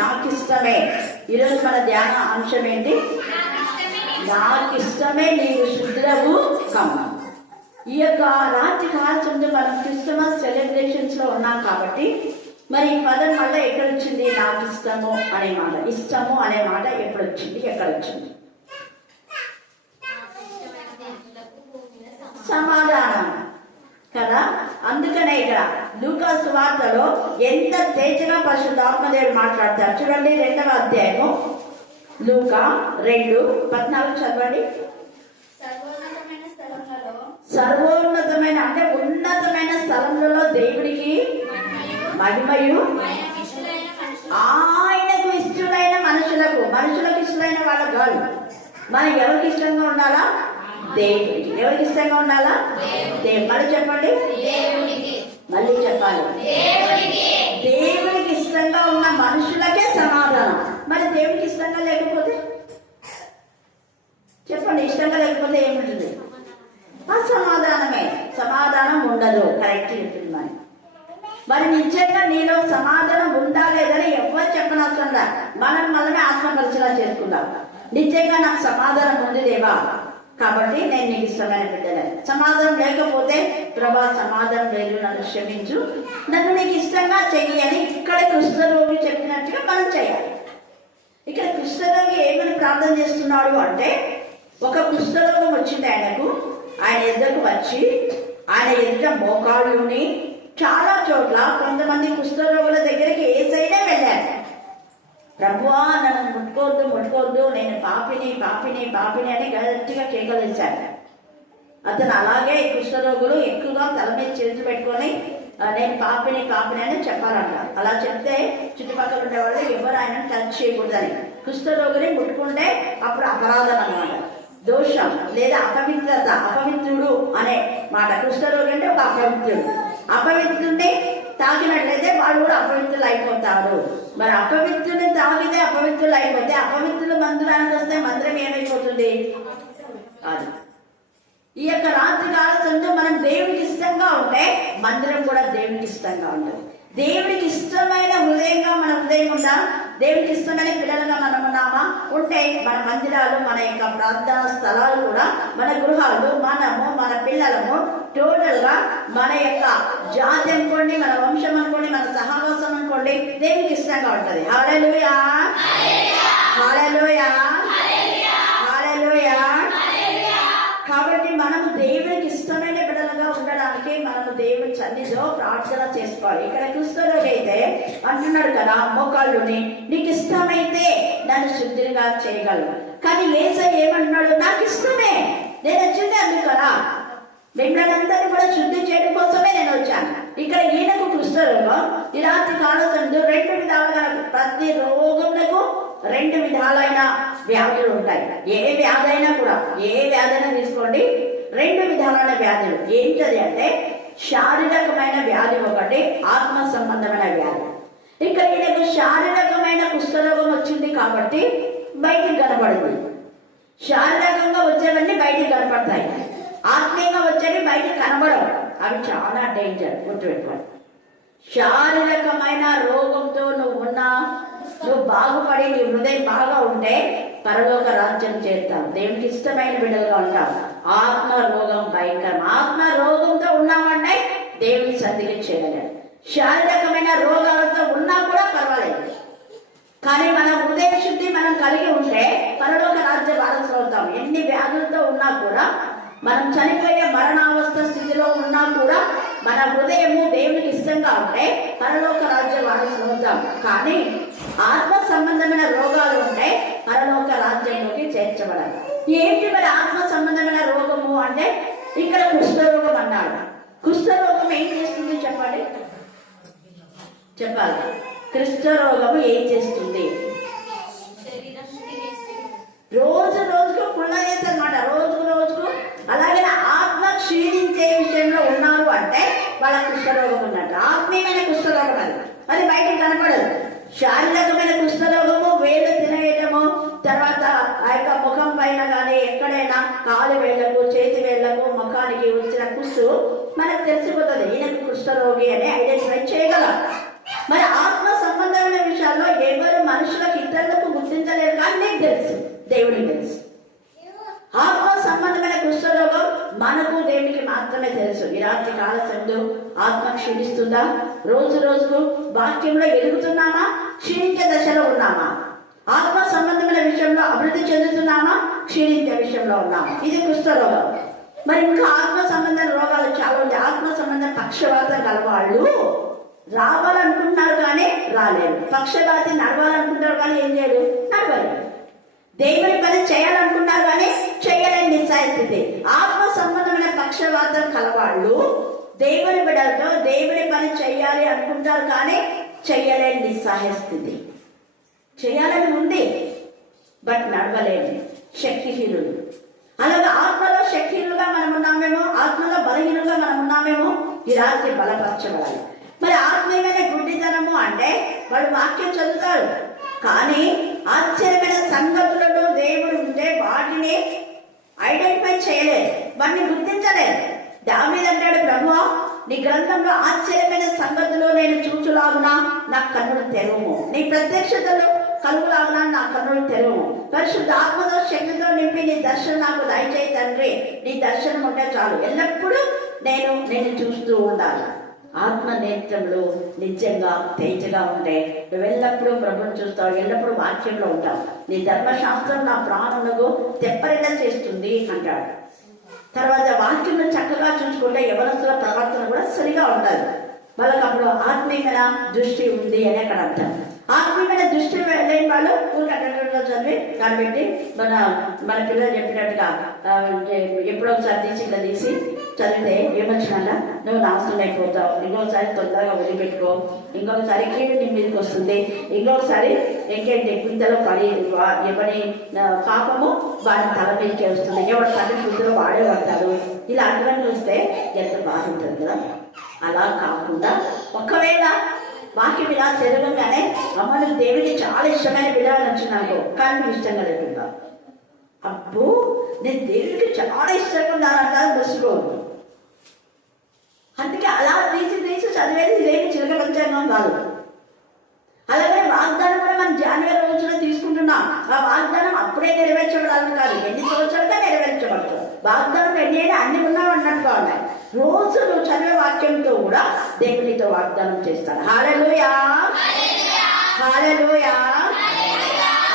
నాకు ఇష్టమే. ఈరోజు మన ధ్యాన అంశం ఏంటి? నాకు ఇష్టమే నీవు శుద్ధులవు కమ్మ. ఈ యొక్క రాత్రి కాల్చంలో మనం క్రిస్టమస్ సెలబ్రేషన్స్ లో ఉన్నాం కాబట్టి మరి ఈ పదం మళ్ళీ ఎక్కడ వచ్చింది? నాకు ఇష్టము అనే మాట. ఇష్టము అనే మాట ఎప్పుడు వచ్చింది, ఎక్కడ వచ్చింది? సమాధానం కదా. అందుకనే ఇక్కడ లూకా సువార్తలో ఎంత తేజగా పరిశుద్ధాత్మదేవుడు మాట్లాడతారు చూడండి. 2వ అధ్యాయము లూకా 2:14 చదవండి. సర్వోన్నతమైన అంటే ఉన్నతమైన స్థలములలో దేవుడికి మహిమయు ఆయనకు ఇష్టమైన మనుషులకు ఇష్టమైన వాళ్ళకు కాదు. మనం ఎవరికి ఇష్టంగా ఉండాలా? దేవుడికి. ఎవరికి ఇష్టంగా ఉండాలా? మళ్ళీ చెప్పండి, మళ్ళీ చెప్పాలి. దేవుడికి ఇష్టంగా ఉన్న మనుషులకే సమాధానం. మరి దేవుడికి ఇష్టంగా లేకపోతే చెప్పండి, ఇష్టంగా లేకపోతే ఏముంటుంది? అసమాధానమే, సమాధానం ఉండదు. కరెక్ట్ చెప్తుంది. మరి నిజంగా నీలో సమాధానం ఉందా లేదని ఎవరు చెప్పనవసరంగా మనమే ఆత్మపరిచయం చేసుకుందాం. నిజంగా నాకు సమాధానం ఉంది దేవా, కాబట్టి నేను నీకు ఇష్టమైన బిడ్డలే. సమాధానం లేకపోతే ప్రభా సమాధానం లేదు, నన్ను క్షమించు, నన్ను నీకు ఇష్టంగా చెయ్యి అని ఇక్కడ కృష్ణరోగి చెప్పినట్టుగా మనం చేయాలి. ఇక్కడ కృష్ణరోగి ఏమని ప్రార్థన చేస్తున్నాడు అంటే, ఒక కుష్ఠరోగం వచ్చింది ఆయనకు. ఆయన ఎదురుకు వచ్చి ఆయన ఎదుట మోకాళ్ళుని చాలా చోట్ల కొంతమంది కుష్ఠరోగుల దగ్గరికి ఏసైనా వెళ్ళారు. ప్రభువా నన్ను ముట్టుకోవద్దు, నేను పాపిని అని గట్టిగా కేకలేశాడు. అతను అలాగే కుష్ఠరోగులు ఎక్కువగా తల మీద చేతులు పెట్టుకొని నేను పాపిని అని చెప్పాలంట. అలా చెప్తే చుట్టుపక్కల ఉండే వాళ్ళు ఎవరు ఆయన టచ్ చేయకూడదని. కుష్ఠరోగిని ముట్టుకుంటే అప్పుడు అపరాధం అన్నమాట, దోషం లేదా అపవిత్రత. అపవిత్రుడు అనే మాట. కుష్ఠరోగి అంటే ఒక అపవిత్రుడిని తాకినట్లయితే వాళ్ళు కూడా అపవిత్రులు అయిపోతారు. మరి అపవిత్రుని తాగితే అపవిత్రులు అయిపోతే అపవిత్రులు మందిరానికి వస్తే మందిరం ఏమైపోతుంది? అది ఈ యొక్క రాత్రి కాలంలో మనం దేవుడికి ఇష్టంగా ఉంటే మందిరం కూడా దేవుడికి ఇష్టంగా ఉంటుంది. దేవుడికి ఇష్టమైన హృదయంగా మన హృదయం ఉందా? దేవుడికి ఇష్టమైన పిల్లలుగా మనం ఉన్నామా? ఉంటే మన మందిరాలు, మన యొక్క ప్రార్థనా స్థలాలు కూడా, మన గృహాలు, మన పిల్లలము టోటల్ గా మన యొక్క జాతి అనుకోండి, మన వంశం అనుకోండి, మన సహవాసం అనుకోండి, దేవుడికి ఇష్టంగా ఉంటుంది. హల్లెలూయా, హల్లెలూయా, హల్లెలూయా. కాబట్టి మనం దేవుడికి ఇష్టమైన బిడ్డలుగా ఉండడానికి మనము దేవుడి సన్నిధిలో ప్రార్థన చేసుకోవాలి. ఇక్కడ క్రిస్తులోకి అయితే అంటున్నాడు కదా, మోకాళ్ళుని నీకు ఇష్టమైతే నన్ను శుద్ధిగా చేయగలవు. కానీ యేసయ్య ఏమంటున్నాడు? నాకు ఇష్టమే, నేను వచ్చింది అందుకు కదా, మిమ్మల్ని అందరినీ కూడా శుద్ధి చేయడం కోసమే నేను వచ్చాను. ఇక్కడ ఈయనకు కుష్ఠరోగం ఈ రాత్రి కాలంలో 2 విధాలుగా, ప్రతి రోగములకు 2 విధాలైన వ్యాధులు ఉంటాయి. ఏ వ్యాధైనా తీసుకోండి, 2 విధాలైన వ్యాధులు. ఏంటది అంటే శారీరకమైన వ్యాధి ఒకటి, ఆత్మ సంబంధమైన వ్యాధి. ఇక్కడ ఈయనకు శారీరకమైన కుష్ఠరోగం వచ్చింది కాబట్టి బయటికి కనపడింది. శారీరకంగా వచ్చేవన్నీ బయటికి కనపడతాయి, ఆత్మీయంగా వచ్చేవి బయటికి కనబడవు. అవి చాలా డేంజర్, గుర్తుపెట్టుకోండి. శారీరకమైన రోగంతో నువ్వు బాగుపడి నీ హృదయం బాగా ఉంటే పరలోక రాజ్యం చేస్తావు, దేవునికి ఇష్టమైన బిడ్డలుగా ఉంటావు. ఆత్మ రోగం భయంకరం. ఆత్మ రోగంతో ఉన్నామంటే దేవుని సన్నిధికి చేయలేడు. శారీరకమైన రోగాలతో ఉన్నా కూడా పర్వాలేదు, కానీ మన హృదయ శుద్ధి మనం కలిగి ఉంటే పరలోక రాజ్య వారసులు అవుతాం. ఎన్ని వ్యాధులతో ఉన్నా కూడా, మనం చనిపోయే మరణావస్థ స్థితిలో ఉన్నా కూడా మన హృదయము దేవునికి ఇష్టంగా ఉంటే పరలోక రాజ్య వారసులు అవుతాం. కానీ ఆత్మ సంబంధమైన రోగాలు ఉంటే పరలోక రాజ్యంలోకి చేర్చబడాలి. ఏంటి మరి ఆత్మ సంబంధమైన రోగము అంటే? ఇక్కడ కుష్ఠరోగం అన్నాడు. కుష్ఠరోగం ఏం చేస్తుంది చెప్పాలి? కుష్ఠరోగము ఏం చేస్తుంది? రోజుకు పుల్ల చేస్తారన్నమాట, రోజుకు. అలాగే ఆత్మ క్షీణించే విషయంలో ఉన్నారు అంటే వాళ్ళ కుష్ఠరోగం ఉన్నట్టు. ఆత్మీయమైన కుష్ఠరోగం అది బయటకు కనపడదు. శారీరకమైన కుష్ఠరోగము వేలు తినవేయటము, తర్వాత ఆ యొక్క ముఖం పైన కానీ ఎక్కడైనా కాలు వేళ్లకు, చేతి వేళ్లకు, ముఖానికి వచ్చిన కుష్టు మనకు తెలిసిపోతుంది. ఈయనకు కుష్ఠరోగి అని ఐడెంటిఫై చేయగలం. మరి ఆత్మ సంబంధమైన విషయాల్లో దేవుడికి తెలుసు. ఆత్మ సంబంధమైన కుష్ఠరోగం మనకు దేవునికి మాత్రమే తెలుసు. ఈ రాత్రి కాలశంలో ఆత్మ క్షీణిస్తుందా? రోజు రోజుకు వాక్యంలో ఎదుగుతున్నామా? క్షీణించే దశలో ఉన్నామా? ఆత్మ సంబంధమైన విషయంలో అభివృద్ధి చెందుతున్నామా? క్షీణించే విషయంలో ఉన్నామా? ఇది కుష్ఠరోగం. మరి ఇంకా ఆత్మ సంబంధ రోగాలు చాలా ఉంది. ఆత్మ సంబంధ పక్షవాతం గలవాళ్ళు రావాలనుకుంటున్నారు కానీ రాలేరు. పక్షపాతి నడవాలనుకుంటారు కానీ ఏం చేయరు, నడవలేరు. దేవుని పని చేయాలనుకున్నారు కానీ చేయలేని నిస్సాయ స్థితి. ఆత్మ సంబంధమైన పక్షవాతం కలవాళ్ళు దేవుని బిడ్డలతో దేవుని పని చేయాలి అనుకుంటారు కానీ చెయ్యలేని నిస్సహాయ స్థితి. చేయాలని ఉంది బట్ నడవలేని శక్తిహీనులు. అలాగే ఆత్మలో శక్తిహీనులుగా మనం ఉన్నామేమో, ఆత్మలో బలహీనులుగా మనం ఉన్నామేమో. ఈ రాత్రి బలపరచబడాలి. మరి ఆత్మీయమైన గుడ్డితనము అంటే వాళ్ళు వాక్యం చదువుతారు కానీ ఆశ్చర్యమైన సంగతులలో దేవుడు ఉంటే వాటిని ఐడెంటిఫై చేయలేదు, వాటిని గుర్తించలేదు. దావీదు అంటాడు, ప్రభువా నీ గ్రంథంలో ఆశ్చర్యమైన సంగతులు నేను చూచులాగునా నా కన్నులు తెరవుము, నీ ప్రత్యక్షతలో కలుగులాగునా నా కన్నులు తెరవుము. పరిశుద్ధ ఆత్మతో శక్తితో నింపి నీ దర్శనం నాకు దయచేయి తండ్రి. నీ దర్శనం ఉంటే చాలు, ఎల్లప్పుడూ నేను చూస్తూ ఉండాలి. ఆత్మ నేత్రంలో నిజంగా తేజగా ఉంటే నువ్వు ఎల్లప్పుడూ ప్రభుని చూస్తావు, ఎల్లప్పుడూ వాక్యంలో ఉంటావు. నీ ధర్మశాస్త్రం నా ప్రాణులకు తెప్పరిగా చేస్తుంది అంటాడు. తర్వాత వాక్యం చక్కగా చూసుకుంటే యవనస్తుల ప్రవర్తన కూడా సరిగా ఉండాలి. వాళ్ళకి అప్పుడు ఆత్మీయమైన దృష్టి ఉంది అని అక్కడ అంటారు. ఆత్మీయమైన దృష్టి లేని వాళ్ళు ఊరికట్టడంలో చదివి దాన్ని పెట్టి మన పిల్లలు చెప్పినట్టుగా ఎప్పుడో ఒకసారి తీసి ఇలా తీసి చదివితే ఏమొచ్చినా నువ్వు నాశనం అయిపోతావు, ఇంకొకసారి తొందరగా వదిలిపెట్టుకో, ఇంకొకసారి కీడు నీ మీదకి వస్తుంది, ఇంకొకసారి ఇంకేంటి గుంతలో పడి ఎవరి పాపము వారి తల మీదకి వస్తుంది, ఎవరి తల్లి గుంతలో వాడే పడతారు. ఇలాంటివన్నీ వస్తే ఎంత బాగుంటుంది కదా. అలా కాకుండా ఒకవేళ వాక్యం ఇలా జరగగానే అమ్మను దేవుడికి చాలా ఇష్టమైన విధానం వచ్చినాకు కానీ నువ్వు ఇష్టంగా లేకుండా అబ్బో నేను దేవుడికి చాలా ఇష్టంగా ఉన్నానంటారు దృష్టికోడు. అందుకే అలా తీసి చదివేది ఇదేమి చిలక పంచాంగం కాదు. అలాగే వాగ్దానం కూడా మనం జనవరి రోజున తీసుకుంటున్నాం. ఆ వాగ్దానం అప్పుడే నెరవేర్చబడాలని కాదు, ఎన్ని సంవత్సరాలుగా నెరవేర్చబడుతుంది. వాగ్దానం ఎన్ని అయినా అన్ని ఉన్నావు అన్నట్టుగా ఉన్నాయి. రోజు నువ్వు చదివే వాక్యంతో కూడా దేవునితో వాగ్దానం చేస్తాను. హల్లెలూయా, హల్లెలూయా.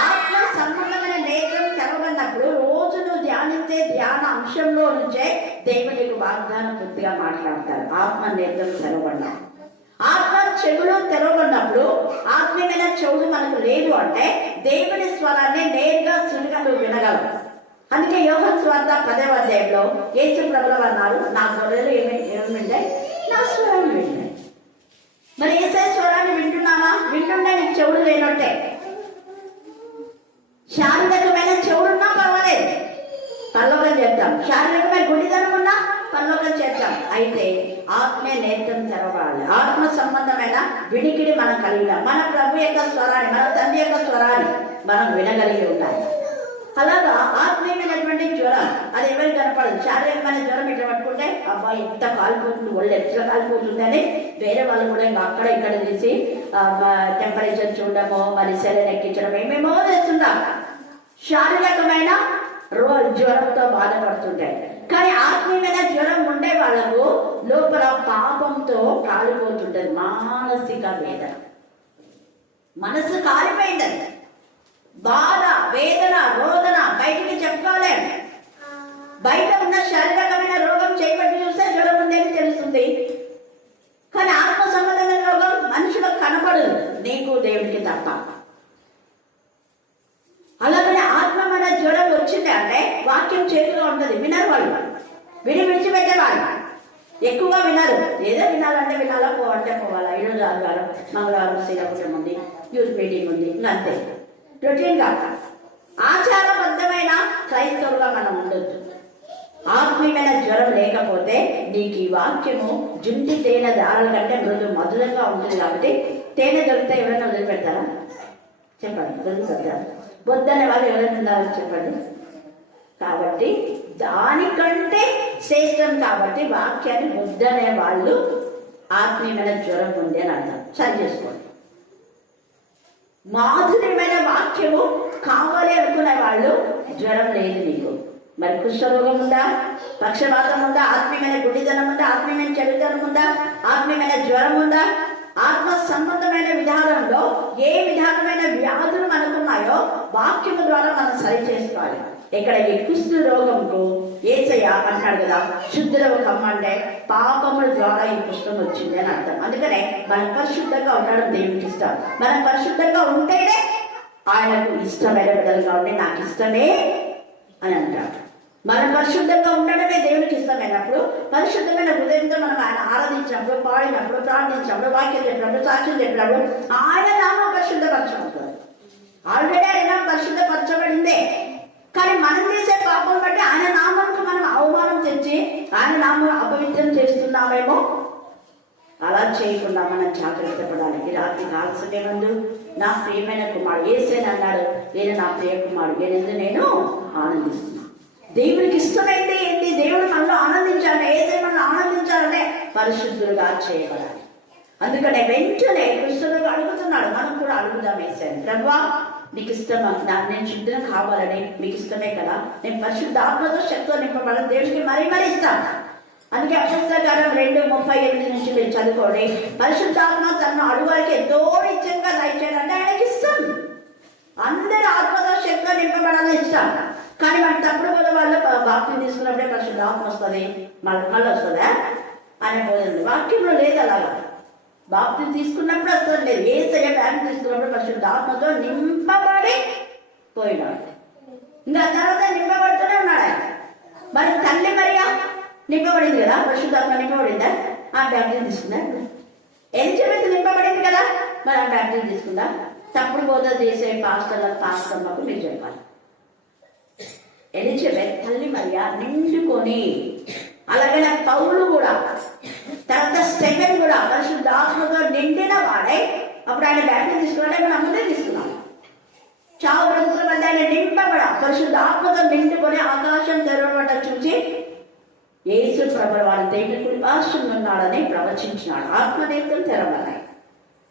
ఆత్మ సంబంధమైన నేత్రం తెరవబడినప్పుడు రోజు నువ్వు ధ్యానించే ధ్యాన అంశంలో నుంచే దేవునికి వాగ్దానం పూర్తిగా మాట్లాడతారు. ఆత్మ నేత్రం తెరవబడిన ఆత్మ చెవులు తెరవబడినప్పుడు ఆత్మీయమైన చెవులు మనకు లేదు అంటే దేవుని స్వరాన్ని నేరుగా సులువుగా నువ్వు వినగలవు. అందుకే యోహాను సువార్త 10వ అధ్యాయంలో యేసు ప్రభువు అన్నారు, నా గొర్రెలు ఏమిటంటే నా స్వరాన్ని వింటాయి. మరి యేసయ్య స్వరాన్ని వింటున్నామా? వింటుంటే నీకు చెవులు లేనట్టే. శారీరకమైన చెవులున్నా పర్వాలేదు, పరలోకం చేద్దాం. శారీరకమైన గుడిదనం ఉన్నా పరలోకం చేద్దాం. అయితే ఆత్మే నేత్రం తెరవాలి. ఆత్మ సంబంధమైన వినికిడి మనం కలిగిన మన ప్రభు యొక్క స్వరాన్ని, మన తండ్రి యొక్క స్వరాన్ని మనం వినగలిగి ఉండాలి. అలాగా ఆత్మీయమైనటువంటి జ్వరం అది ఎవరికి కనపడదు. శారీరకమైన జ్వరం ఇట్లా పట్టుకుంటే అబ్బాయి ఇంత కాలిపోతుంది, ఒళ్ళు ఎట్లా కాలిపోతుంది అని వేరే వాళ్ళు కూడా ఇంకా అక్కడ ఇక్కడ తీసి టెంపరేచర్ చూడడము, మరి సెలైన్ ఎక్కించడం, ఏమేమో చేస్తుంటాం. శారీరకమైన జ్వరంతో బాధపడుతుంటాయి. కానీ ఆత్మీయమైన జ్వరం ఉండే వాళ్ళకు లోపల పాపంతో కాలిపోతుంటది, మానసిక వేదన, మనసు కాలిపోయిందని బాధ, వేదన, రోదన బయటికి చెప్పుకోలేం. బయట ఉన్న శారీరకమైన రోగం చేయబట్టి చూస్తే జ్వరం ఉందని తెలుస్తుంది. కానీ ఆత్మ సంబంధమైన రోగం మనుషులకు కనపడదు, నీకు దేవుడికి తప్ప. అలాగనే ఆత్మ మన జ్వరం వచ్చింది అంటే వాక్యం చేతిలో ఉంటుంది, వినరు వాళ్ళు, విడిచిపెట్టేవాళ్ళు ఎక్కువగా వినరు. ఏదో వినాలంటే వినాలా, పోవాలంటే పోవాలా. ఈరోజు ఆదివారం, మంగళవారం శ్రీరాకుటం ఉంది, యూత్ మీటింగ్ ఉంది, ఇంకా అంతే రొటీన్గా. ఆచారబద్ధమైన క్రైస్తవులుగా మనం ఉండొద్దు. ఆత్మీయమైన జ్వరం లేకపోతే నీకు ఈ వాక్యము జుంటి తేనె దారాల కంటే మధురంగా ఉంటుంది. కాబట్టి తేనె దొరికితే ఎవరైనా వదిలిపెడతారా? చెప్పండి, వదిలిపెడతారా? వద్దనే వాళ్ళు ఎవరైనా ఉన్నారని చెప్పండి. కాబట్టి దానికంటే శ్రేష్టం. కాబట్టి వాక్యాన్ని వద్దనే వాళ్ళు ఆత్మీయమైన జ్వరం ఉంది అని అర్థం. సరి చేసుకోండి. మాధుర్యమైన వాక్యము కావాలి అనుకునే వాళ్ళు జ్వరం లేదు నీకు. మరి కుష్ఠరోగం ఉందా, పక్షవాతం ఉందా, ఆత్మీయమైన గుడిదనం ఉందా, ఆత్మీయమైన చెడుదనం ఉందా, ఆత్మీయమైన జ్వరం ఉందా, ఆత్మ సంబంధమైన విధానంలో ఏ విధానమైన వ్యాధులు మనకున్నాయో వాక్యము ద్వారా మనం సరి చేసుకోవాలి. ఇక్కడ ఈ కుష్ఠ రోగంకు యేసయ్య అంటాడు కదా, శుద్ధుల కమ్మంటే పాపముల ద్వారా ఈ కుష్ఠం వచ్చింది అని అర్థం. అందుకనే మనం పరిశుద్ధంగా ఉండడం దేవునికి ఇష్టం. మనం పరిశుద్ధంగా ఉంటేనే ఆయనకు ఇష్టమైన బిడ్డలుగా ఉంటే నాకు ఇష్టమే అని అంటాడు. మనం పరిశుద్ధంగా ఉండడమే దేవునికి ఇష్టమైనప్పుడు, పరిశుద్ధమైన హృదయంతో మనం ఆయన ఆరాధించినప్పుడు, పాడినప్పుడు, ప్రార్థించినప్పుడు, వాక్యం చెప్పినప్పుడు, సాక్ష్యం చెప్పినప్పుడు ఆయన నామం పరిశుద్ధపరచబడుతుంది. ఆల్రెడీ ఆయన పరిశుద్ధపరచబడిందే. కానీ మనం చేసే పాపం బట్టి ఆయన నామంకు మనం అవమానం తెచ్చి ఆయన నామం అపవిత్రం చేస్తున్నామేమో. అలా చేయకుండా మనం జాగ్రత్త పడాలి. ఈ రాత్రి కాల్సనే ముందు నా ప్రియమైన కుమారుడు యేసేని అన్నాడు, నేను నా ప్రియ కుమారుడు, నేను ఆనందిస్తున్నాను. దేవుడికి ఇష్టమైంది ఏంటి? దేవుడు మనలో ఆనందించాలి, ఏదైనా మనలో ఆనందించాలంటే పరిశుద్ధులుగా చేయబడాలి. అందుకనే వెంటనే కృష్ణుడు అడుగుతున్నాడు, మనం కూడా అడుగుదాం యేసయ్యని, ప్రభువా నీకు ఇష్టమా, నేను శుద్ధం కావాలని మీకు ఇష్టమే కదా, నేను పరిశుద్ధ ఆత్మతో శక్తితో నింపబడాలి, దేవుడికి మరీ మరీ ఇస్తాను. అందుకే అపోస్తలుల కార్యం 2:38 నుంచి మీరు చదువుకోండి. పరిశుద్ధాత్మ తనను అడుగువారికి ఎంతో నిత్యంగా దయచేయాలంటే ఆయనకి ఇష్టం. అందరూ ఆత్మతో శక్తితో నింపబడాలని ఇష్టం. కానీ మన తప్పుడు కూడా వాళ్ళు బాప్తిజం తీసుకున్నప్పుడే పరిశుద్ధాత్మ వస్తుంది, మళ్ళీ వస్తుందా అనే బోధన వాక్యంలో లేదు. అలాగా బాప్తిజం తీసుకున్నప్పుడు వస్తుంది లేదు. యేసయ్య బాప్తిజం తీసుకున్నప్పుడు పరిశుద్ధాత్మతో నింపబడి పోయినాడు. ఇంకా తర్వాత నింపబడుతూనే ఉన్నాడు. మరి తల్లి మరియా నింపబడింది కదా, పరిశుద్ధాత్మ నింపబడిందా? ఆ బాప్తిజం తీసుకుందా? ఎలిజబెత్ నింపబడింది కదా, మరి ఆ బాప్తిజం తీసుకుందా? తప్పుడు బోధ చేసే పాస్టర్లకు మీరు చెప్పాలి. ఎలిజబెత్ తల్లి మరియా నిండుకొని, అలాగే పౌలు కూడా, తర్వాత స్టెఫెన్ కూడా పరిశుద్ధాత్మతో నిండిన వాడే. అప్పుడు ఆయన బాప్తిజం తీసుకున్నాడే, మనం ముందే తీసుకున్నాం. చావు బ్రతుకుల మధ్య ఆయన నింపబడ పరిశుద్ధాత్మతో నిండుకొని ఆకాశం తెరవబడ్డ చూసి యేసు ప్రభువు వారి దేవుని కృపాశం ఉన్నాడని ప్రవచించినాడు. ఆత్మనేత్రం తెరవబడ్డాయి.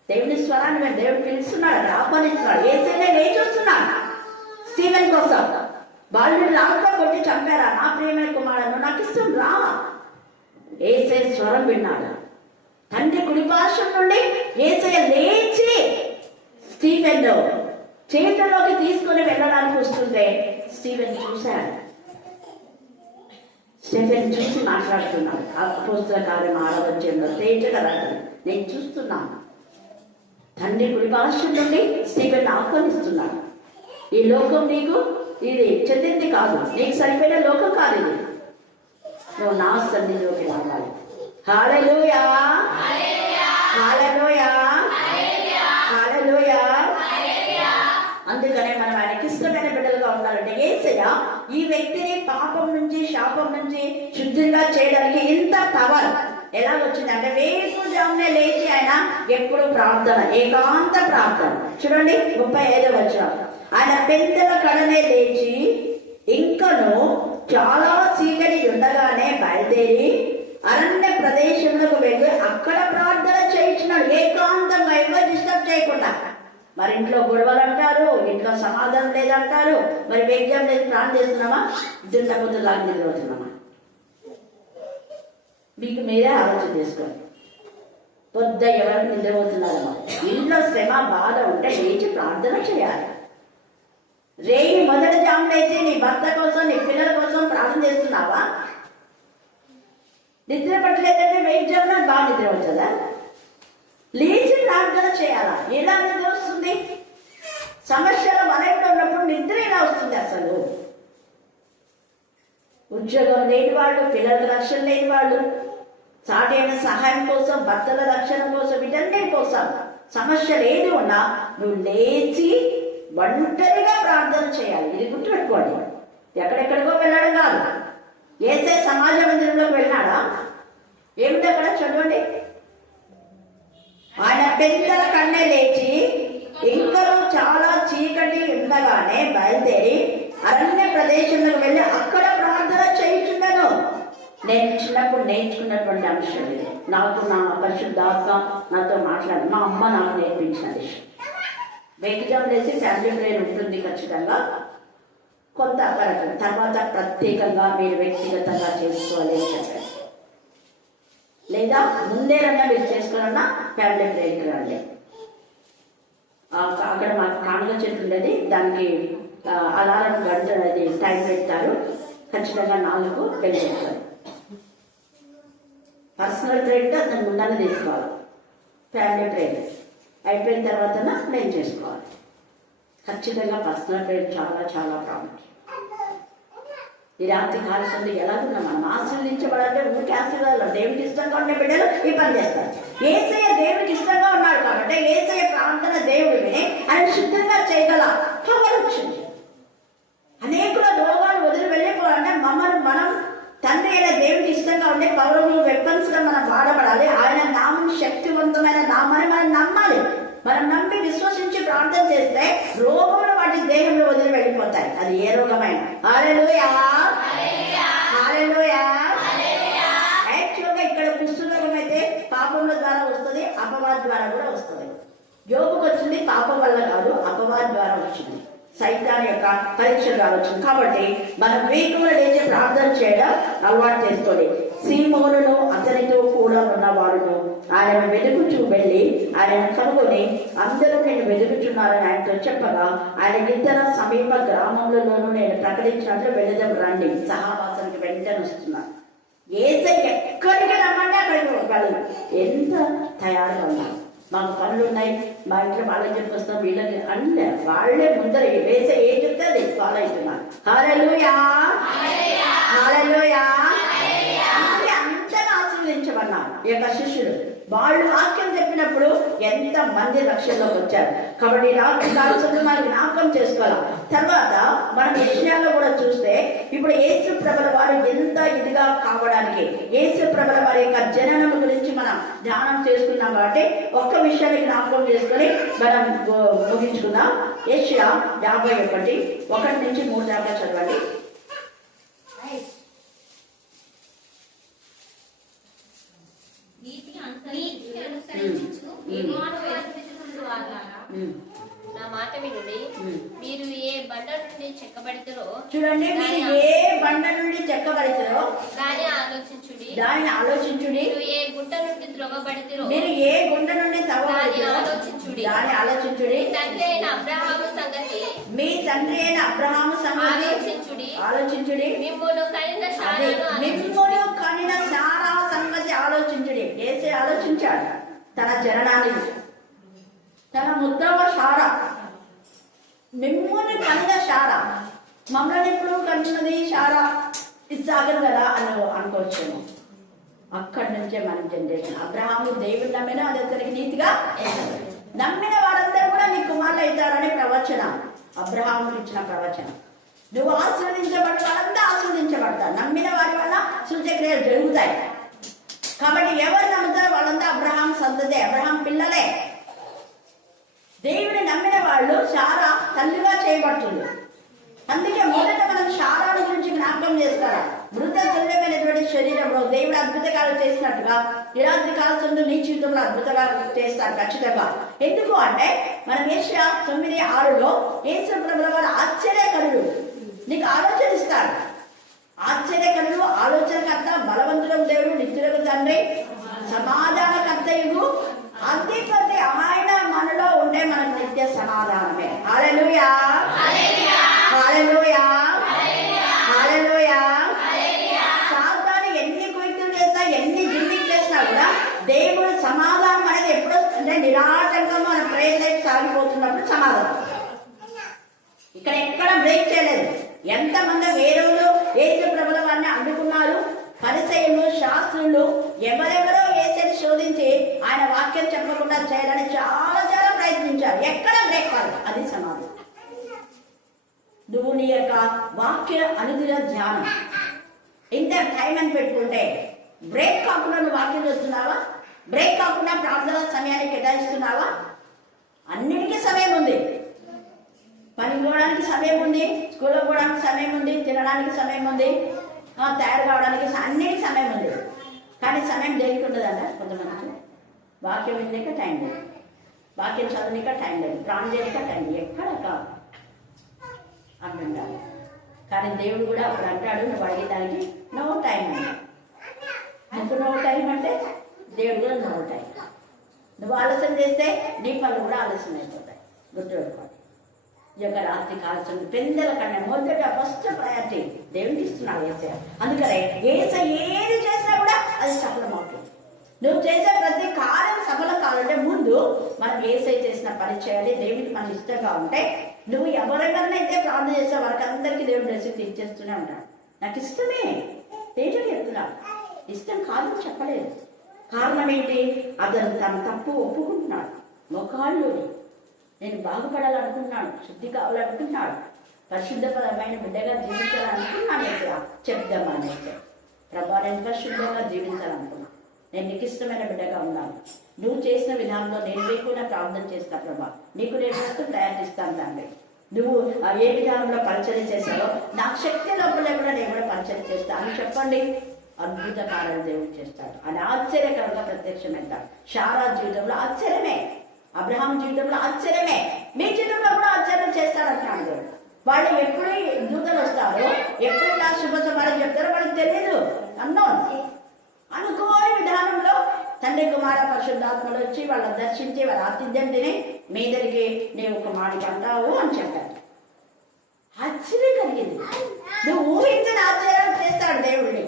దేవుని స్వరాన్ని దేవుడు పిలుస్తున్నాడు, ఆహ్వానిస్తున్నాడు. యేసయ్యనే లేచి వస్తున్నాడు స్టీవెన్ కోసం. వాళ్ళు రాళ్ళతో కొట్టి చంపారా, నా ప్రియమైన కుమారుడు నాకు ఇష్టం రా. యేసయ్య స్వరం విన్నాడు. తండ్రి కుడిపార్శ్వం నుండి యేసయ్య లేచి స్టీవెన్ చేతుల్లోకి తీసుకుని వెళ్ళడానికి వస్తుంటే స్టీవెన్ చూశాడు. స్టీవెన్ చూసి మాట్లాడుతున్నాడు. అపోస్తలుల కార్యం 6వ అధ్యాయంలో తేజగా రాడు, నేను చూస్తున్నాను. తండ్రి కుడిపార్శ్వం నుండి స్టీవెన్ ఆహ్వానిస్తున్నాడు. ఈ లోకం నీకు ఇది చెందింది కాదు, నీకు సరిపోయిన లోకం కాదు ఇది. నువ్వు నా సన్నిధిలోకి రావాలి. హల్లెలూయా, హల్లెలూయా, హల్లెలూయా. అందుకనే మనం ఆయనకి ఇష్టమైన బిడ్డలుగా ఉండాలంటే యేసయ్య ఈ వ్యక్తిని పాపం నుంచి, శాపం నుంచి శుద్ధిగా చేయడానికి ఇంత పవర్ ఎలా వచ్చిందంటే వేకుజామునే లేచి ఆయన ఎప్పుడు ప్రార్థన, ఏకాంత ప్రార్థన. చూడండి 35వ వచనం, ఆయన పెద్దల కడనే లేచి ఇంకను చాలా చీకటి ఉండగానే బయలుదేరి అరణ్య ప్రదేశంలోకి వెళ్ళి అక్కడ ప్రార్థన చేయించినాడు. ఏకాంతంగా, ఎవరు డిస్టర్బ్ చేయకుండా. మరి ఇంట్లో గొడవలు అంటారు, ఇంట్లో సమాధానం లేదంటారు. మరి వేగ్యం లేదు, ప్రార్థన చేస్తున్నామా, దున్నపోతులాగా నిద్రపోతున్నామా? మీకు మీరే ఆలోచన చేసుకోండి. పొద్దు ఎవరికి నిద్రపోతున్నారమ్మా? ఇంట్లో శ్రమ, బాధ ఉంటే లేచి ప్రార్థన చేయాలి. రేయి మొదటి జాము లేచి నీ భర్త కోసం, నీ పిల్లల కోసం ప్రార్థన చేస్తున్నావా? నిద్ర పట్టలేదంటే వెయిట్ జామున బాగా నిద్ర వచ్చదా? లేచి ప్రార్థన చేయాలా? ఎలా నిద్ర వస్తుంది? సమస్యల వలయంలో ఉన్నప్పుడు నిద్ర ఎలా వస్తుంది? అసలు ఉద్యోగం లేని వాళ్ళు, పిల్లల రక్షణ లేని వాళ్ళు, సాటి అయిన సహాయం కోసం, భర్తల రక్షణ కోసం, వీటన్నిటి కోసం సమస్యలు ఏది ఉన్నా నువ్వు లేచి ఒంటరిగా ప్రార్థన చేయాలి. ఇది గుర్తుపెట్టుకోండి. ఎక్కడెక్కడికో వెళ్ళడం కాదు. యేసయ్య సమాజ మందిరంలోకి వెళ్ళినాడా? ఏమిటి అక్కడ చదవండి. ఆయన పెద్దల కన్నే లేచి ఇంకనూ చాలా చీకటి ఉండగానే బయలుదేరి అరణ్య ప్రదేశంలోకి వెళ్ళి అక్కడ ప్రార్థన చేయించున్నాను. నేను చిన్నప్పుడు నేర్చుకున్నటువంటి అంశం ఇది. నాకు నా పరిశుద్ధాత్మ నాతో మాట్లాడి, మా అమ్మ నాకు నేర్పించిన విషయం. ఎగ్జామ్ వేసి ఫ్యామిలీ ప్రేయర్ ఉంటుంది ఖచ్చితంగా. కొంత తర్వాత ప్రత్యేకంగా మీరు వ్యక్తిగతంగా చేసుకోవాలి అని చెప్పారు. లేదా ముందేనన్నా మీరు చేసుకోవాలన్నా ఫ్యామిలీ ప్రేయర్కి రండి. అక్కడ మాకు కానుక చెట్టు ఉండేది, దానికి అలారం గంట అది టైం పెడతారు. ఖచ్చితంగా 4 బెల్ పెడతారు. పర్సనల్ ప్రేయర్గా దాన్ని ముందర తీసుకోవాలి. ఫ్యామిలీ ప్రేయర్ అయిపోయిన తర్వాత నేను చేసుకోవాలి. ఖచ్చితంగా పర్సనల్ ప్రేయర్ చాలా చాలా ప్రాముఖ్యం. ఈ రాత్రి కాల్సింది ఎలాగున్నా మనం ఆశీర్వదించబడాలంటే ఊరికి ఆశీర్వాదాలు. దేవుడికి ఇష్టంగా ఉండే బిడ్డలు ఈ పని చేస్తారు. ఏసయ్య దేవుడికి ఇష్టంగా ఉన్నాడు కాబట్టి ఏసయ్య ప్రార్థన దేవుడిని ఆయన శుద్ధంగా చేయగల పవర్ వచ్చింది. అనేకుల రోగాలు వదిలి వెళ్ళిపోవాలంటే మనం తండ్రి అయిన దేవుడికి ఇష్టంగా ఉండే పవర్ వెపన్స్ గా మనం వాడబడాలి. ఆయన నామం శక్తివంతమైన నామాన్ని మనం నమ్మాలి. మనం నమ్మి విశ్వసించి ప్రార్థన చేస్తే రోగములు వాటి దేహంలో వదిలి వెళ్ళిపోతాయి. అది ఏ రోగమైనా. హల్లెలూయా, హల్లెలూయా. యాక్చువల్గా ఇక్కడ కుష్ఠరోగం అయితే పాపముల ద్వారా వస్తుంది, అపవాద ద్వారా కూడా వస్తుంది. యోగుకు వచ్చింది పాపం వల్ల కాదు, అపవాద ద్వారా వచ్చింది, సైతాన్ యొక్క పరీక్ష ద్వారా వచ్చింది. కాబట్టి మనం వేకువలో లేచి ప్రార్థన చేయడం అలవాటు చేసుకోండి. సీమోనును అతనితో కూడా ఉన్నవాడును ఆయన వెతుకుచూ వెళ్ళి ఆయన కనుగొని అందరూ నేను వెతుకుచున్నారని ఆయనతో చెప్పగా ఆయన ఇతర సమీప గ్రామంలోనూ నేను ప్రకటించినట్లు వెళ్ళడం రండి. సహవాసానికి వెంటనే వస్తున్నారు. ఏసై ఎక్కడికి రమ్మంటే అక్కడికి వాళ్ళు ఎంత తయారుగా ఉన్నారు. మాకు పనులు ఉన్నాయి, మా ఇంట్లో వాళ్ళని చెప్పొస్తాం, వీళ్ళని అంటే వాళ్ళే ముందర వేసే ఏ చెప్తే అది ఫాలో అవుతున్నారు. హల్లెలూయా, హల్లెలూయా. అంతగా ఆశీర్వదించమన్నారు ఈ యొక్క శిష్యుడు. వాళ్ళు వాక్యం చెప్పినప్పుడు ఎంత మంది రక్షణలోకి వచ్చారు. కాబట్టి రాత్రి కాల్సిన మనం జ్ఞాపకం చేసుకోవాలి. తర్వాత మనం విషయాల్లో కూడా చూస్తే ఇప్పుడు యేసు ప్రభుల వారు ఎంత ఇదిగా కావడానికి యేసు ప్రభుల వారి యొక్క జననం గురించి మనం ధ్యానం చేసుకున్నాం. కాబట్టి ఒక్క విషయాన్ని జ్ఞాపకం చేసుకొని మనం ముగించుకుందాం. యెషయా 51:1-3 దాకా చదవండి. నా మాట వినుడి. మీరు ఏ బండ నుండి చెక్కబడితేరో చూడండి, మీరు ఏ బండ నుండి చెక్కబడితేరో దాన్ని ఆలోచించుడి. మీరు ఏ గుంట నుండి త్రొగబడితేరో మీరు ఏ గుంట నుండి ఆలోచించుడి. దాన్ని ఆలోచించుడి. మీ తండ్రి అయిన అబ్రహాము సంగతి ఆలోచించుడి. మిమ్మును కనిన సారా సంగతి ఆలోచించుడి. ఏసే ఆలోచించాడు తన జననాన్ని, తన ముద్రవ శారా, మిమ్ముని కనిన శారా. మమ్మల్ని ఇప్పుడు కన్నది శారా ఇది సాగదు కదా అని అనుకోవచ్చేమో. అక్కడి నుంచే మనం జనరేషన్. అబ్రహాము దేవుడు నమ్మిన అది అతనికి నీతిగా నమ్మిన వారందరూ కూడా నీ కుమారులు అవుతారని ప్రవచనం, అబ్రహాముకి ఇచ్చిన ప్రవచనం. నువ్వు ఆశీర్వదించబడ్డ వాళ్ళంతా ఆశీర్వదించబడతారు. నమ్మిన వారి వల్ల సూచక్రియలు జరుగుతాయి. కాబట్టి ఎవరు నమ్ముతారో వాళ్ళంతా అబ్రహాం సంతతే, అబ్రహాం పిల్లలే. దేవుని నమ్మిన వాళ్ళు శారా తల్లిగా చేయబడుతుంది. అందుకే మొదట మనం శారాల గురించి జ్ఞాపకం చేస్తారా. మృత తుల్యమైనటువంటి శరీరంలో దేవుడు అద్భుతకాలు చేసినట్టుగా నిరాద్రి కాలంలో నీ జీవితంలో అద్భుతకాలు చేస్తారు ఖచ్చితంగా. ఎందుకు అంటే మనం యెషయా 9:6 యేసు ప్రభుల వారు ఆశ్చర్యకరుడు, నీకు ఆలోచన ఇస్తాడు. ఆశ్చర్యకరుడు, ఆలోచనకర్త, బలవంతుడు దేవుడు, నిత్యులకు తండ్రి, సమాధానకర్తయుడు, అధిపతి. ఆయన మనలో ఉండే మనకు నిత్య సమాధానమే. హల్లెలూయా, హల్లెలూయా, హల్లెలూయా. సాతాను ఎన్ని కుయుక్తులు చేసినా, ఎన్ని జిమ్మింగ్ చేసినా కూడా దేవుడు సమాధానం అనేది ఎప్పుడు అంటే నిరాటంగా మన ప్రయత్నం సాగిపోతున్నప్పుడు సమాధానం. ఇక్కడ ఎక్కడ బ్రేక్ చేయలేదు. ఎంతమంది వేరేలు యేసు ప్రభుల వారిని అందుకున్నారు. పరిసయ్యులు, శాస్త్రులు ఎవరెవరో యేసుని శోధించి ఆయన వాక్యం చెప్పకుండా చేయాలని చాలా చాలా ప్రయత్నించారు. ఎక్కడ బ్రేక్ కాదు. అది సమాధానం. నువ్వు నీ యొక్క వాక్య అనుదిన ధ్యానం ఇంత టైం అని పెట్టుకుంటే బ్రేక్ కాకుండా నువ్వు వాక్యం చేస్తున్నావా? బ్రేక్ కాకుండా ప్రార్థన సమయాన్ని కేటాయిస్తున్నావా? అన్నిటికీ సమయం ఉంది. పనికి పోవడానికి సమయం ఉంది, స్కూల్లో పోవడానికి సమయం ఉంది, తినడానికి సమయం ఉంది, తయారు కావడానికి అన్నిటికీ సమయం ఉంది. కానీ సమయం దేనికి ఉండదంట కొంతమందికి. వాక్యం వినలేక టైం లేదు. వాక్యం చదవనిక టైం లేదు, ప్రాణం చేయనిక టైం లేదు, ఎక్కడ కాదు అంటుంటాడు. కానీ దేవుడు కూడా అప్పుడు అంటాడు, నువ్వు అడిగేదానికి నో టైం అంటే. నువ్వు నో టైం అంటే దేవుడు కూడా నో టైం. నువ్వు ఆలస్యం చేస్తే నీ పనులు కూడా ఆలస్యం అయిపోతాయి. గుర్తుపెట్టుకోండి. ఈ యొక్క రాత్రి కాల్సిన పెందల కన్నా మొదట ఫస్ట్ ప్రయారిటీ దేవునికి ఇస్తున్నాడు ఏసయ్య. అందుకనే ఏసయ్య ఏది చేసినా కూడా అది సఫలం అవుతుంది. నువ్వు చేసే ప్రతి కార్యం సఫలం కావాలంటే ముందు మనం ఏసై చేసిన పని చేయాలి. దేవునికి మనం ఇష్టంగా ఉంటే నువ్వు ఎవరెవరినైతే ప్రార్థన చేసే వారికి అందరికీ దేవుడు బ్లెస్సింగ్ ఇచ్చేస్తూనే ఉంటాడు. నాకు ఇష్టమే తేజని చెప్తున్నా, ఇష్టం కాదని చెప్పలేదు. కారణం ఏంటి? అతను తన తప్పు ఒప్పుకుంటున్నాడు. మొక్కాళ్ళు నేను బాగుపడాలనుకుంటున్నాడు, శుద్ధి కావాలనుకుంటున్నాడు, పరిశుద్ధపరమైన బిడ్డగా జీవించాలనుకున్నాను. ఇక్కడ చెప్దామనేసి ప్రభా నేను పరిశుద్ధంగా జీవించాలనుకున్నాను, నేను నీకు ఇష్టమైన బిడ్డగా ఉన్నాను, నువ్వు చేసిన విధానంలో నేను లేకుండా ప్రార్థన చేస్తా ప్రభా, నీకు నేను వస్తూ ప్రయత్నిస్తాను తండ్రి. నువ్వు ఏ విధానంలో పరిచయం చేశావో నాకు శక్తి లోపల కూడా నేను కూడా పరిచయం చేస్తా అని చెప్పండి. అద్భుత కార్యాలు దేవుడు చేస్తాడు. అది ఆశ్చర్యకరంగా ప్రత్యక్షమవుతాడు. శారా జీవితంలో ఆశ్చర్యమే, అబ్రహాం జీవితంలో ఆశ్చర్యమే, మీ జీవితంలో కూడా ఆశ్చర్యం చేస్తాడంటాడు దేవుడు. వాళ్ళు ఎప్పుడు దూతలు వస్తారో, ఎప్పుడు ఇలా శుభ సమాధానం చెప్తారో వాళ్ళకి తెలియదు. అనుకోని విధానంలో తండ్రి కుమార పరిశుద్ధాత్మలు వచ్చి వాళ్ళ దర్శించి వాళ్ళ ఆతిథ్యం తిని మీ దగ్గరికి నీవు ఒక మాడికి అంటావు అని చెప్పారు. ఆశ్చర్యం కలిగింది. నువ్వు ఊహించిన ఆశ్చర్యం చేస్తాడు దేవుడిని.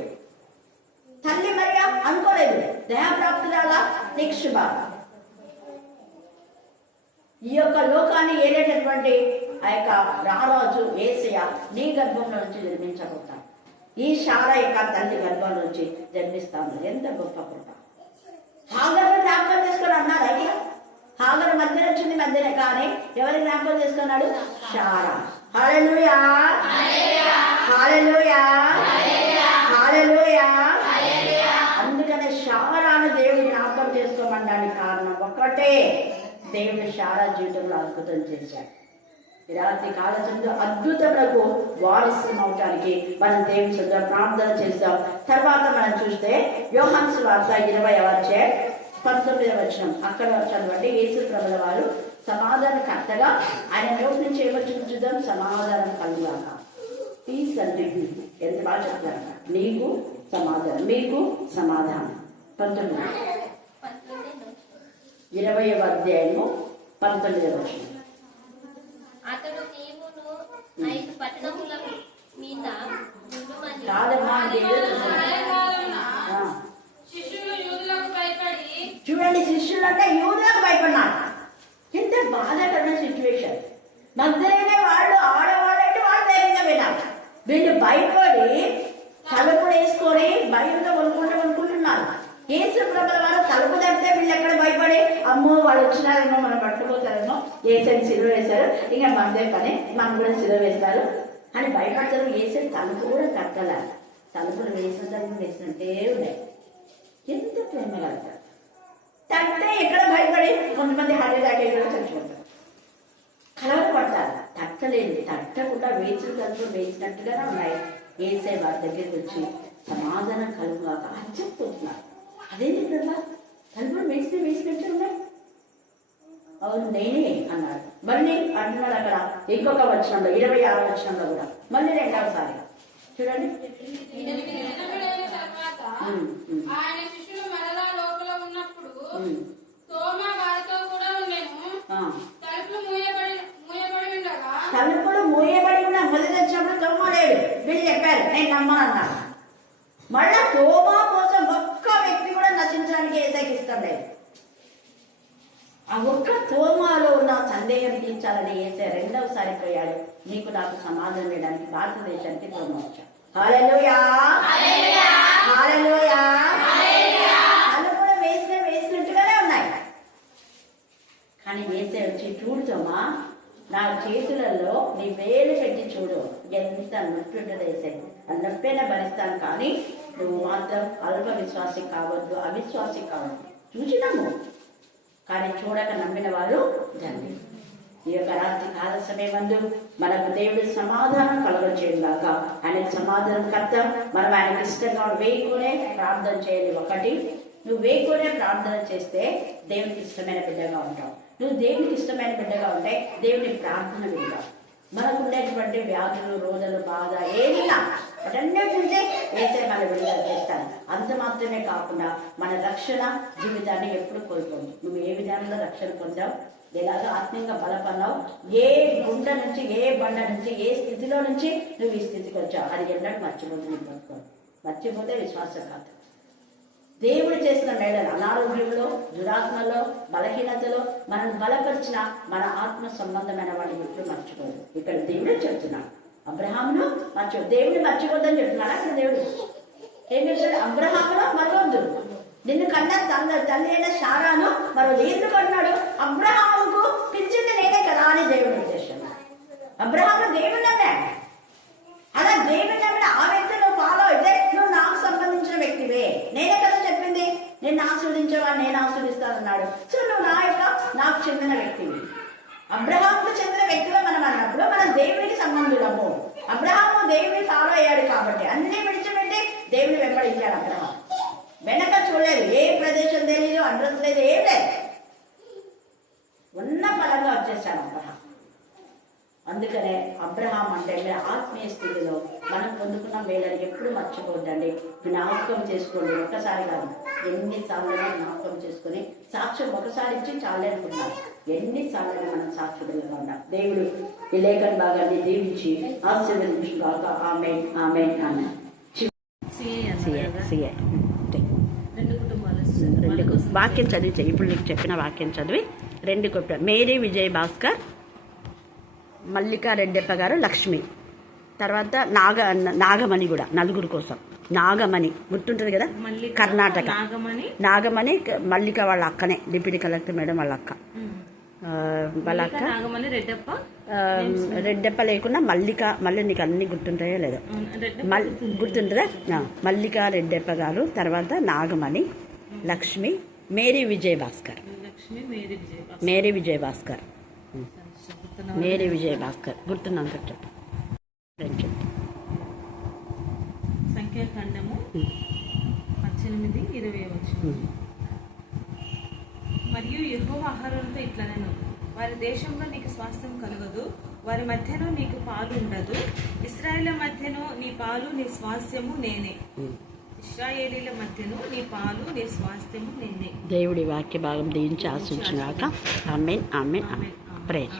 తల్లి మరియా అనుకోలేదు, దయాప్రాప్తురాలా నీకు శుభ. ఈ యొక్క లోకాన్ని ఏలేటటువంటి ఆ యొక్క రారాజు యేసయ్య నీ గర్భంలో నుంచి జన్మించబోతాడు. ఈ శారా యొక్క తల్లి గర్భం నుంచి జన్మిస్తాను. ఎంత గొప్ప కృప. హాగరు జ్ఞాపకం చేసుకొని అన్నారు. అయితే హాగరు మధ్యన వచ్చింది మధ్యనే, కానీ ఎవరి జ్ఞాపకం చేసుకున్నాడు? శారా. హల్లెలూయా, హల్లెలూయా, హల్లెలూయా. అందుకనే శారాను దేవుడు జ్ఞాపకం చేసుకోమనడానికి కారణం ఒక్కటే, దేవుడు శారా జీవితంలో అద్భుతం చేశాడు. రాత్రి కాలంలో అద్భుతములకు వారసులం అవటానికి మనం దేవుని సొంత ప్రార్థన చేస్తాం. తర్వాత మనం చూస్తే యోహాను సువార్త 20వ అధ్యాయం 19వ వచనం అక్కడ చదవండి. యేసు ప్రభుల వారు సమాధానకర్తగా ఆయన నోటి నుంచి ఏమొచ్చింది చూద్దాం. సమాధానం కలుగాక, పీస్ అంటే ఎంత బాగా చెప్తారు. నీకు సమాధానం, మీకు సమాధానం. 20వ అధ్యాయము 19వ వచనం. అతడు నీవును 5 పట్టణముల మీద చూడండి, శిష్యులు అంటే యూదులకు భయపడినారు. ఎంత బాధాకరమైన సిచ్యువేషన్. మధ్యలోనే వాళ్ళు ఆడవాళ్ళంటే వాళ్ళు ధైర్యంగా విన్నారు. వీళ్ళు భయపడి తలుపులు వేసుకొని భయంతో కొనుక్కుంటున్నారు. యేసు ప్రభుల వారు తలుపు తడితే వీళ్ళు ఎక్కడ భయపడి అమ్మో వాళ్ళు వచ్చినారేమో మనం పట్టుకుపోతారేమో, ఏసని సిలువ వేశారు, ఇంకా మనదే పని మనం కూడా సిలువ వేస్తారు అని భయపడతారు. ఏసని తలుపు కూడా తట్టల, తలుపులు వేసిన తలుపులు వేసినట్టే ఉన్నాయి. ఎంత ప్రేమ కలుగుతారు. తట్టే ఎక్కడ భయపడి కొంతమంది హార్ట్ కూడా చచ్చిపోతారు, కలవరపడతారు. తట్టలేదు, తట్టకుండా వేసిన తలుపులు వేసినట్టుగానే ఉన్నాయి. ఏసై వారి దగ్గరికి వచ్చి సమాధానం కలుగుగాక అని చెప్పుకుంటున్నారు. అదేంటి ప్రభా తలుపులు వేసినట్టు ఉన్నాయి? అవును నేనే అన్నాడు. మళ్ళీ అంటున్నాడు అక్కడ ఇంకొక వచనంలో 26వ వచనంలో కూడా మళ్ళీ రెండవసారి చూడండి. ఆయన శిష్యులు మరలా లోపల ఉన్నప్పుడు తోమా వారితో కూడా ఉండెను. తలుపులు మూయబడి ఉన్న మొదటి వచ్చినప్పుడు తోమా లేడు. వీళ్ళు చెప్పారు నేను నమ్మనన్నాడు. మళ్ళా తోమా కోసం ఒక్క వ్యక్తి కూడా నశించడానికి ఏసైకి ఇష్టం లేదు. ఆ ఒక్క తోమాలో ఉన్న సందేహం తీర్చాలని ఏసై రెండవసారి పోయాడు. నీకు నాకు సమాధానం వేయడానికి భారతదేశానికి తోమా వచ్చాడు. హల్లెలూయా, హల్లెలూయా. వాళ్ళు కూడా వేసినట్టుగానే ఉన్నాయి. కానీ ఏసై వచ్చి చూడు తోమా, నా చేతులలో నీ వేలు పెట్టి చూడు, ఎంత నొప్పి ఉంటుంది ఏసై. ఆ నొప్పైనా భరిస్తాను, కానీ నువ్వు మాత్రం అల్ప విశ్వాసి కావద్దు, అవిశ్వాసి కావద్దు. చూసినాము కానీ చూడక నమ్మిన వారు ధన్యులు. ఈ యొక్క రాత్రి కాల సమయమందు మనకు దేవుడి సమాధానం కలుగజేయుగాక. ఆయనకు సమాధానం కర్త. మనం ఆయనకు ఇష్టంగా వేయకునే ప్రార్థన చేయాలి. ఒకటి, నువ్వు వేయకునే ప్రార్థన చేస్తే దేవునికి ఇష్టమైన బిడ్డగా ఉంటావు. నువ్వు దేవునికి ఇష్టమైన బిడ్డగా ఉంటే దేవుని ప్రార్థన వింటావు. మనకు ఉండేటువంటి వ్యాధులు, రోదలు, బాధ ఏదైనా వాటన్నిటి నుంచే వేసే మన విడుదల చేస్తాను. అంత మాత్రమే కాకుండా మన రక్షణ జీవితాన్ని ఎప్పుడు కోల్పోదు. నువ్వు ఏ విధానంలో రక్షణ పొందావు, ఎలాగ ఆత్మీయంగా బలపడినావు, ఏ గుండ నుంచి, ఏ బండ నుంచి, ఏ స్థితిలో నుంచి నువ్వు ఈ స్థితికి వచ్చావు, అది ఎన్నడూ మర్చిపోతుంది. నీ బ్రతుకు మర్చిపోతే విశ్వాసఘాతం. దేవుడు చేసిన మేడలు అనారోగ్యంలో, దురాత్మలో, బలహీనతలో మనల్ని బలపరిచిన మన ఆత్మ సంబంధమైన వాటిని ఎప్పుడు మర్చిపోదు. ఇక్కడ దేవుడే చెప్తున్నాడు, అబ్రహామును దేవుడిని మర్చిపోద్దని చెప్తున్నాడు. అక్కడ దేవుడు ఏం చెప్తాడు? అబ్రహామును మరవద్దు, నిన్ను కన్నా తల్లి అయిన శారాను మరొకటి ఎందుకు అన్నాడు? అబ్రహాముకు పిలిచింది నేనే కదా అని దేవుడు ఉద్దేశం. అబ్రహాము దేవుడు నమ్మాడు. అలా దేవుడు నమ్మిన ఆ వ్యక్తి నువ్వు ఫాలో అయితే నువ్వు నాకు సంబంధించిన వ్యక్తివే. నేనే కదా చెప్పింది, నేను ఆస్వాదించేవాడు నేను ఆస్వాదిస్తానన్నాడు. సో నువ్వు నాకు చెందిన వ్యక్తివి. అబ్రహాముకు చెందిన వ్యక్తిగా మనం అన్నప్పుడు మనం దేవుడికి సంబంధులము. అబ్రహాము దేవుడిని ఫాలో అయ్యాడు కాబట్టి అన్ని విడిచిపెట్టి దేవుడిని వెంబడించాడు. అబ్రహాం వెనక చూడలేదు, ఏ ప్రదేశం తెలియదు, అడ్రస్ లేదు, ఏం లేదు, ఉన్న ఫలంగా వచ్చేసాడు అబ్రహాం. అందుకనే అబ్రహాం అంటే మీరు ఆత్మీయ స్థితిలో మనం పొందుకున్న వేళని ఎప్పుడు మర్చిపోద్దండి. జ్ఞాపకం చేసుకోండి. ఒక్కసారి కాదు, ఎన్నిసార్లు జ్ఞాపకం చేసుకుని సాక్ష్యం ఒకసారి ఇచ్చి చాలే అనుకున్నారు. ఎన్నిసార్లు మనం సాక్షులుగా ఉన్నాం. దేవుడు ఈ లేఖన భాగాన్ని దీవించి ఆశీర్వదించుగాక. ఆమేన్, ఆమేన్, ఆమేన్. వాక్యం చదివి, ఇప్పుడు నీకు చెప్పిన వాక్యం చదివి 2 కొట్ట. మేరీ విజయ్ భాస్కర్, మల్లికా రెడ్డప్ప గారు, లక్ష్మి, తర్వాత నాగమణి కూడా నలుగురు కోసం. నాగమణి గుర్తుంటుంది కదా, కర్ణాటక. నాగమణి మల్లిక వాళ్ళ అక్కనే, డిప్యూటీ కలెక్టర్ మేడం వాళ్ళ అక్క. వాళ్ళ అక్క రెడ్డప్ప లేకుండా మళ్ళీ నీకు అన్ని గుర్తుంటాయో లేదో, గుర్తుంటుందా? మల్లికా రెడ్డప్ప గారు, తర్వాత నాగమణి, లక్ష్మి, మేరీ విజయ్ భాస్కర్. మేరీ విజయ్ భాస్కర్ గుర్తున్నాను చెప్పు. సంఖ్యాకాండము 18:20. మరియు యెహోవా అహరోనుతో ఇట్లనెను, వారి దేశంలో నీకు స్వాస్థ్యం కలగదు, వారి మధ్యలో నీకు పాలు ఉండదు. ఇశ్రాయేళ్ల మధ్యను నీ పాలు నీ స్వాస్థ్యము నేనే. ఇశ్రాయేలీల మధ్యను నీ పాలు నీ స్వాస్థ్యము నేనే. దేవుడి వాక్య భాగం దీవించి ఆశీర్వదించుగాక. ఆమేన్, ఆమేన్, ఆమేన్. ప్రేజ్.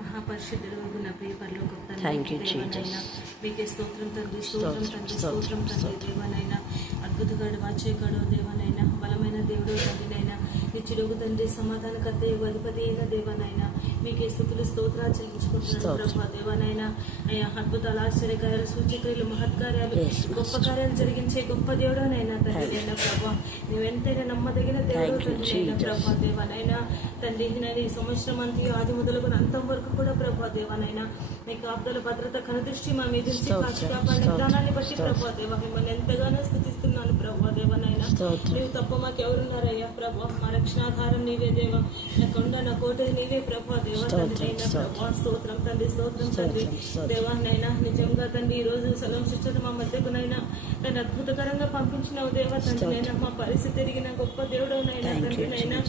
మహాపరిశుద్ధుడు నా ప్రియ పరలోకపు థ్యాంక్ యూ జీసస్. మీకే స్తోత్రం తండ్రి, స్తోత్రం తండ్రి, స్తోత్రం తండ్రి. దేవనైనా అద్భుతగాడు, వాచేయగాడు, దేవనైనా బలమైన దేవుడు తండ్రినైనా, నిత్యుడు తండ్రి, సమాధానకర్త, అధిపతి అయిన దేవనైనా మీకే స్తుతులు స్తోత్రాలు చెల్లించుకుంటున్నాను ప్రభా. దేవనైనా అయ్యా, అద్భుతాలు, ఆశ్చర్యకార్యాలు, సూచక్రియలు, మహత్కార్యాలు, గొప్ప కార్యాలు జరిగించే గొప్ప దేవుడనైనా తండ్రినైనా ప్రభా. నువ్వెంతైనా నమ్మదగిన దేవుడు తండ్రినైనా ప్రభా. దేవనైనా తండ్రి, నేను ఈ సంవత్సరం అంతా ఆది మొదలుకొని అంతం వరకు కూడా ప్రభా దేవనైనా మీ కాపుదల భద్రత కనుదృష్టి మా మీద కాపాడిన విధానాన్ని బట్టి ప్రభా దేవ మిమ్మల్ని ఎంతగానో స్తుతిస్తున్నాను ప్రభా దేవనైనా. నీవు తప్ప మాకెవరున్నారయ్యా ప్రభా. మా రక్షణాధారం నీవే దేవ, నా కొండ నా కోట నీవే ప్రభా దేవ తండ్రి అయినా ప్రభా. స్తోత్రం తండ్రి, స్తోత్రం తండ్రి. దేవానైనా నిజంగా తండ్రి ఈ రోజు సలం శిక్షణ మా మధ్యకునైనా దాన్ని అద్భుతకరంగా పంపించినావు దేవ తండ్రినైనా. మా పరిస్థితి ఎరిగిన గొప్ప దేవుడవునైనా తండ్రినైనా.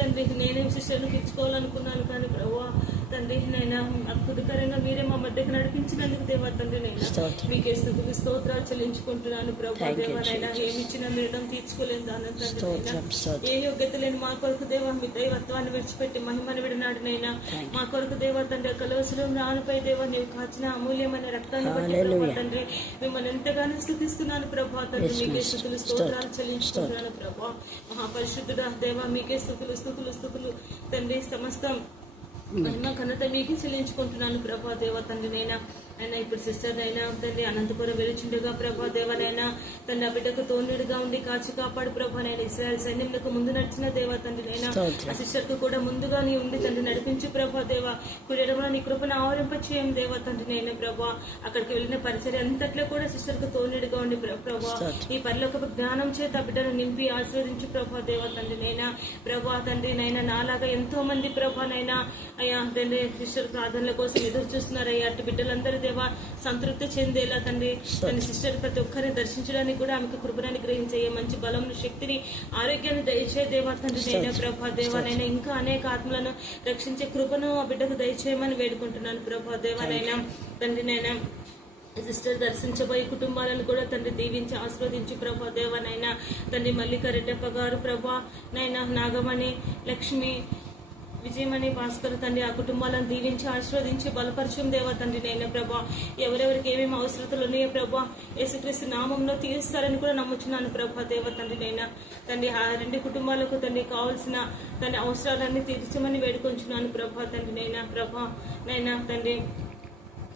తండ్రి నేనేం శిక్షణకు ఇచ్చుకోవాలనుకున్నాను కానీ ప్రభా తండ్రి నైనా అద్భుతకరంగా మీరే మా మధ్యకు నడిపించినందుకు దేవా తండ్రి నైనా మీకే స్తుతులు స్తోత్రాలు చెల్లించుకుంటున్నాను ప్రభా. దేవనైనా ఏమి ఇచ్చిన మేడం తీర్చుకోలేని దాని తండ్రి, ఏ యోగ్యత లేని మా కొరకు దేవా మీ దైవత్వాన్ని విడిచిపెట్టి మహిమను విడినాడునైనా మా కొరకు దేవా తండ్రి కలవసలు రానుపై దేవా నీవు కాచిన అమూల్యమైన రక్తాన్ని బట్టి ప్రభా తండ్రి మిమ్మల్ని ఎంతగానో స్తుతిస్తున్నాను ప్రభా తండ్రి. మీకే స్తుతులు స్తోత్రాలు చెల్లించుకుంటున్నాను ప్రభా. మహాపరిశుద్ధుడా దేవా మీకే స్తుతులు స్తుతులు స్తుతులు తండ్రి. సమస్తం మహిమ ఘనత మీకు చెల్లించుకుంటున్నాను ప్రభా దేవ తండ్రినైనా. అయినా ఇప్పుడు సిస్టర్ అయినా తండ్రి అనంతపురం వెలుచుండగా ప్రభా దేవనైనా తన బిడ్డకు తోడుగా ఉండి కాచి కాపాడు ప్రభా. నేను ఇశ్రాయేల్ సైన్యంలో ముందు నడిచిన దేవా తండ్రినైనా ఆ సిస్టర్ కు కూడా ముందుగా నీ ఉండి తండ్రి నడిపించి ప్రభా దేవ. కుడియడమున నీ కృపను ఆవరింపచేయం దేవా తండ్రినైనా ప్రభా. అక్కడికి వెళ్ళిన పరిచర్య అంతట్లో కూడా సిస్టర్ కు తోడుగా ఉండి ప్రభా ఈ పరలోకపు జ్ఞానం చేత బిడ్డను నింపి ఆశీర్వదించు ప్రభా దేవా తండ్రినైనా ప్రభా తండ్రినైనా. నాలాగా ఎంతో మంది ప్రభానైనా అయ్యా తండ్రి సిస్టర్ ప్రార్థనల కోసం ఎదురు చూస్తున్నారయ్యా. అటు బిడ్డలందరూ దేవా సంతృప్తి చెందేలా తండ్రి తన సిస్టర్ ప్రతి ఒక్కరిని దర్శించడానికి కూడా ఆమెకు కృపణని గ్రహించే మంచి బలం శక్తిని ఆరోగ్యాన్ని దయచే దేవా తండ్రి నైనా ప్రభా దేవానైనా ఇంకా అనేక ఆత్మలను రక్షించే కృపను ఆ బిడ్డకు దయచేయమని వేడుకుంటున్నాను ప్రభా దేవానైనా తండ్రి నైనా సిస్టర్ దర్శించబోయే కుటుంబాలను కూడా తండ్రి దీవించి ఆశీర్వదించి ప్రభా దేవనైనా తండ్రి మల్లిక రెడ్డప్ప గారు ప్రభా నైనా నాగమణి లక్ష్మి విజయమణి భాస్కర్ తండ్రి ఆ కుటుంబాలను దీవించి ఆశీర్వదించి బలపరచం దేవా తండ్రి నైనా ప్రభా ఎవరెవరికి ఏమేమి అవసరతలు ఉన్నాయో ప్రభా యేసుక్రీస్తు నామంలో తీరుస్తారని కూడా నమ్ముచున్నాను ప్రభా దేవ తండ్రి నైనా తండ్రి ఆ రెండు కుటుంబాలకు తండ్రి కావాల్సిన తండ్రి అవసరాలన్నీ తీర్చమని వేడుకొంచున్నాను ప్రభా తండ్రి నైనా ప్రభా నైనా తండ్రి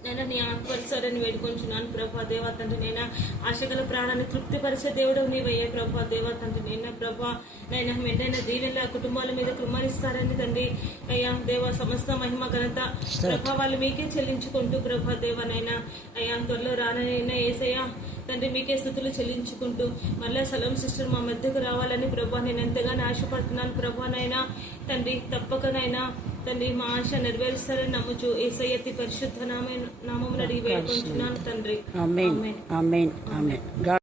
నైనా నీ ఆత్మపరిచారని వేడుకొంచున్నాను ప్రభా దేవా తండ్రి నైనా ఆశగల ప్రాణాన్ని తృప్తిపరిచే దేవుడు నీవయ్యే ప్రభా దేవా తండ్రి నైనా ప్రభా నైనా మెండైన దీవెనల కుటుంబాల మీద కృమ్మరిస్తారని తండ్రి అయ్యా దేవా సమస్త మహిమ ఘనత ప్రభావాలు మీకే చెల్లించుకుంటూ ప్రభా దేవనైనా అయ్యా త్వరలో రానైనా ఏసయ్యా తండ్రి మీకే స్థుతులు చెల్లించుకుంటూ మళ్ళా సలం సిస్టర్ మా మధ్యకు రావాలని ప్రభా నేను ఎంతగానో ఆశపడుతున్నాను ప్రభానైనా తండ్రి తప్పకనైనా తండ్రి మా ఆశ నెరవేరుస్తారని నమ్ముచు యేసయ్య పరిశుద్ధ నామమున అడిగి వేడుకుంటున్నాను తండ్రి. ఆమేన్. ఆమేన్.